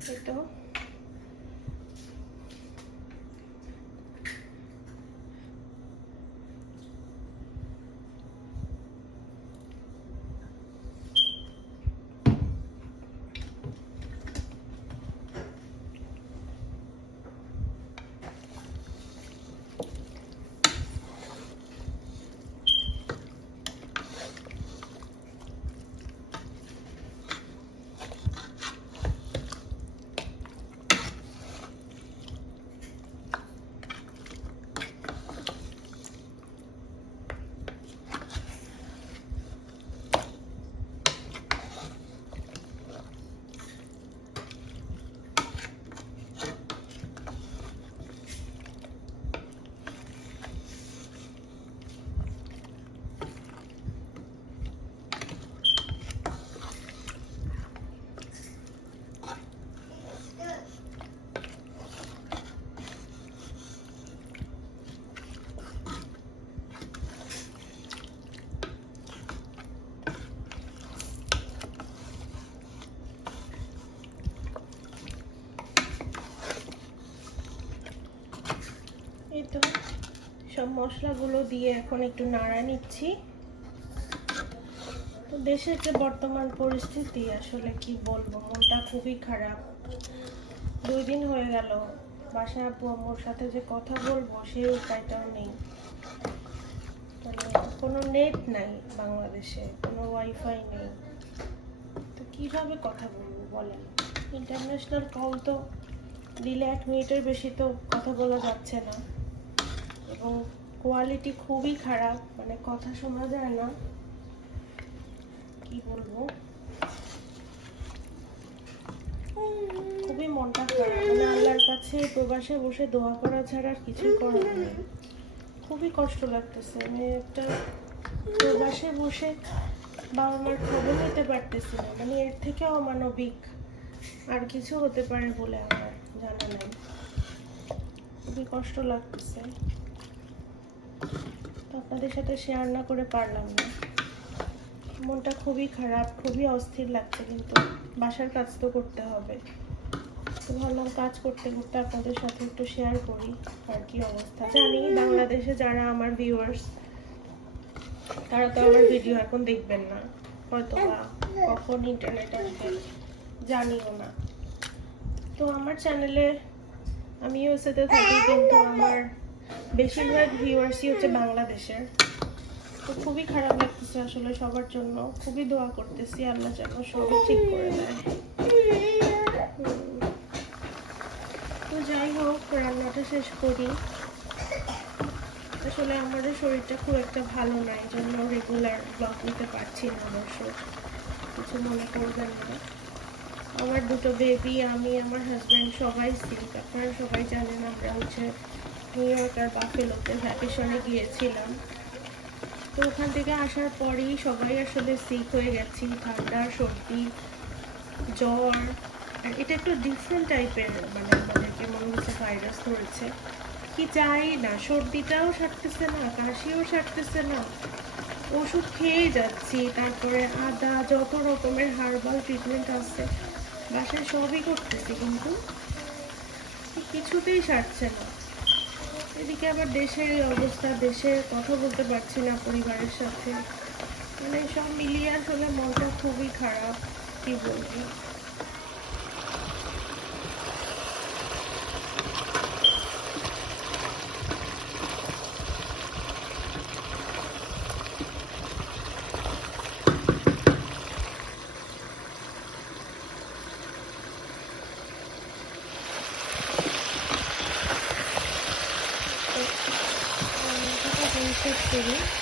এই এই তো সব মশলাগুলো দিয়ে এখন একটু নাড়া নিচ্ছি। দেশের যে বর্তমান পরিস্থিতি, আসলে কি বলব? মনটা খুবই খারাপ। দুই দিন হয়ে গেল। বাসায় আপু, আম্মুর সাথে যে কথা বলব, সেই উপায়টাও নেই। মানে কোনো নেট নাই বাংলাদেশে, কোনো ওয়াইফাই নেই। তো কীভাবে কথা বলব বলেন? ইন্টারন্যাশনাল কল তো দিলে এক মিনিটের বেশি তো কথা বলা যাচ্ছে না। এবং কোয়ালিটি খুবই খারাপ মানে কথা শোনা যায় না। কি বলব? খুবই মনটা খারাপ। মানে আল্লাহর কাছে প্রবাসে বসে দোয়া করা ছাড়া কিছু করার নেই। খুবই কষ্ট লাগতেছে। আমি একটা প্রবাসে বসে বাবা মার খবর নিতে পারতেছি না। মানে এর থেকে অমানবিক আর কিছু হতে পারে বলে আমার জানা নাই। খুবই কষ্ট লাগতেছে। আপনাদের সাথে শেয়ার না করে পারলাম না। মনটা খুবই খারাপ, খুবই অস্থির লাগছে কিন্তু বাসার কাজ তো করতে হবে। তো ভাবলাম কাজ করতে করতে আপনাদের সাথে একটু শেয়ার করি আর কি অবস্থা। জানি বাংলাদেশে যারা আমার ভিউয়ার্স তারা তো আমার ভিডিও এখন দেখবেন না। হয়তো কখন ইন্টারনেট আসবে, জানিও না। তো আমার চ্যানেলে আমি ইউএসএতে থাকি কিন্তু আমার বেশিরভাগ ভিউয়ার্সই হচ্ছে বাংলাদেশের। তো খুবই খারাপ লাগতেছে আসলে সবার জন্য। খুবই দোয়া করতেছি, আল্লাহ যেন সবই ঠিক করে দেয়। তো যাই হোক, রান্নাটা শেষ করি। আসলে আমাদের শরীরটা খুব একটা ভালো নাই জন্য রেগুলার ব্লগ নিতে পারছি না দর্শক কিছু মনে করবেন না। আমার দুটো বেবি আমি, আমার হাজব্যান্ড সবাই সিক আপনারা সবাই জানেন আমরা হচ্ছে নিউ ইয়র্ক আর বাফেলোতে ভ্যাকেশনে গিয়েছিলাম। তো ওখান থেকে আসার পরেই সবাই আসলে সিক হয়ে গেছি। ঠান্ডা, সর্দি, জ্বর। আর এটা একটু ডিফারেন্ট টাইপের মানে আমাদেরকে মনে হচ্ছে ভাইরাস ধরেছে। কি চাই? না, সর্দিটাও সারতেছে না, কাশিও সারতেছে না। ওষুধ খেয়ে যাচ্ছি। তারপরে আদা, যত রকমের হার্বাল ট্রিটমেন্ট আছে, বাসায় সবই করতেছি, কিন্তু কিছুতেই সারছে না। এদিকে আবার দেশের অবস্থা দেশে কথা বলতে পারছি না পরিবারের সাথে। মানে সব মিলিয়ে আসলে মনটা খুবই খারাপ, কি বলব? bir ses vereyim.